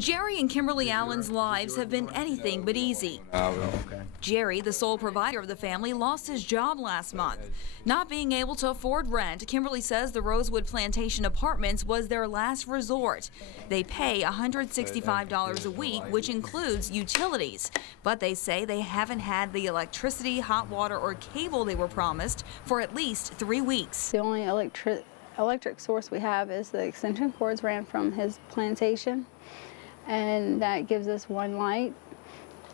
Jerry and Kimberly Allen's lives have been anything but easy. Jerry, the sole provider of the family, lost his job last month. Not being able to afford rent, Kimberly says the Rosewood Plantation Apartments was their last resort. They pay $165 a week, which includes utilities. But they say they haven't had the electricity, hot water, or cable they were promised for at least 3 weeks. The only electric source we have is the extension cords ran from his plantation, and that gives us one light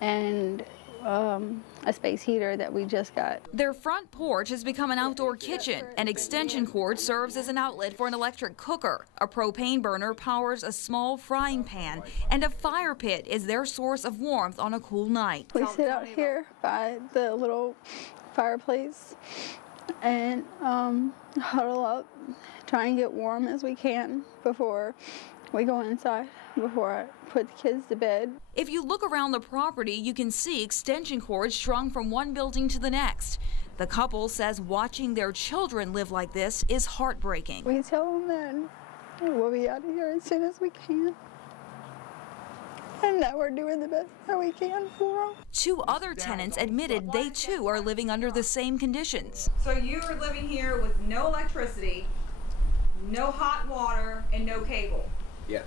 and a space heater that we just got. Their front porch has become an outdoor kitchen. An extension cord serves as an outlet for an electric cooker. A propane burner powers a small frying pan, and a fire pit is their source of warmth on a cool night. We sit out here by the little fireplace and huddle up, try and get warm as we can before we go inside, before I put the kids to bed. If you look around the property, you can see extension cords strung from one building to the next. The couple says watching their children live like this is heartbreaking. We tell them that we'll be out of here as soon as we can, and that we're doing the best that we can for them. 2 other tenants admitted they too are living under the same conditions. So you are living here with no electricity, no hot water, and no cable? Yes.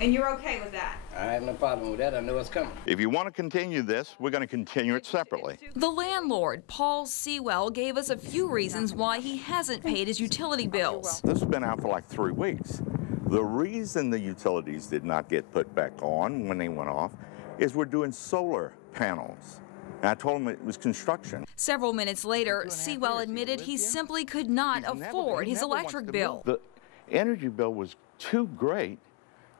And you're okay with that? I have no problem with that. I know it's coming. If you want to continue this, we're going to continue it separately. The landlord, Paul Sewell, gave us a few reasons why he hasn't paid his utility bills. This has been out for like 3 weeks. The reason the utilities did not get put back on when they went off is we're doing solar panels. And I told him it was construction. Several minutes later, Sewell admitted he simply could not afford his electric bill. The energy bill was too great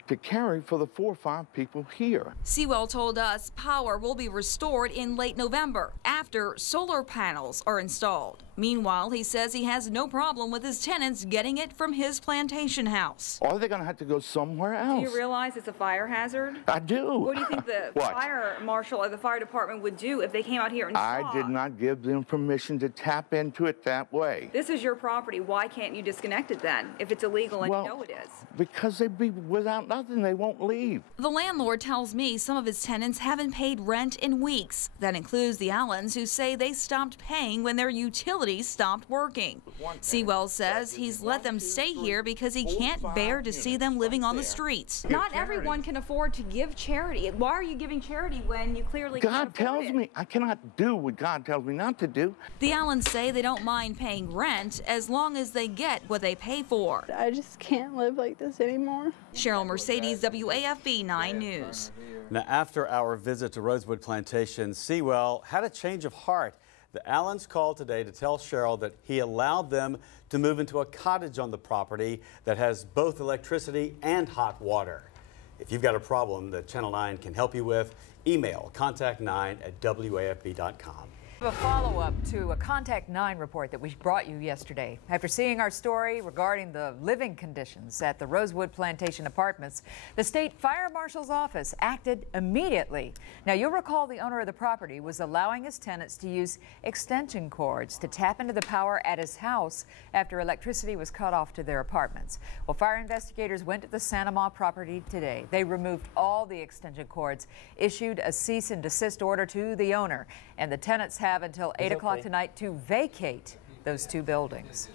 to carry for the 4 or 5 people here. Sewell told us power will be restored in late November after solar panels are installed. Meanwhile, he says he has no problem with his tenants getting it from his plantation house. Or are they going to have to go somewhere else? Do you realize it's a fire hazard? I do. What do you think the fire marshal or the fire department would do if they came out here and saw? I did not give them permission to tap into it that way. This is your property. Why can't you disconnect it then if it's illegal and you know it is? Because they'd be without nothing. They won't leave. The landlord tells me some of his tenants haven't paid rent in weeks. That includes the Allens, who say they stopped paying when their utilities stopped working. Sewell says he's let them stay here because he can't bear to see them living on the streets. Not everyone can afford to give charity. Why are you giving charity when you clearly can't afford it? God tells me I cannot do what God tells me not to do. The Allens say they don't mind paying rent as long as they get what they pay for. I just can't live like this anymore. Cheryl Mercedes, WAFB 9 News. Now, after our visit to Rosewood Plantation, Sewell had a change of heart. The Allens called today to tell Cheryl that he allowed them to move into a cottage on the property that has both electricity and hot water. If you've got a problem that Channel 9 can help you with, email contact9@wafb.com. A follow-up to a Contact 9 report that we brought you yesterday. After seeing our story regarding the living conditions at the Rosewood Plantation Apartments, the State Fire Marshal's office acted immediately. Now, you'll recall the owner of the property was allowing his tenants to use extension cords to tap into the power at his house after electricity was cut off to their apartments. Well, fire investigators went to the Santa Ma property today. They removed all the extension cords, issued a cease and desist order to the owner, and the tenants have until 8 o'clock tonight to vacate those 2 buildings.